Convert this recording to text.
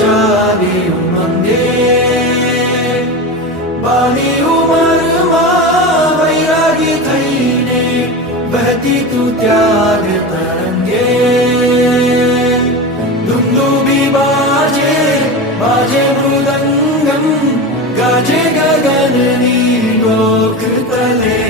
चाली उमंगे बाली उमरमा वैरागी थईने बहती तू त्याग तरंगे दुंदुबी बाजे बाजे मृदंगम गाजे गगननी लोक तले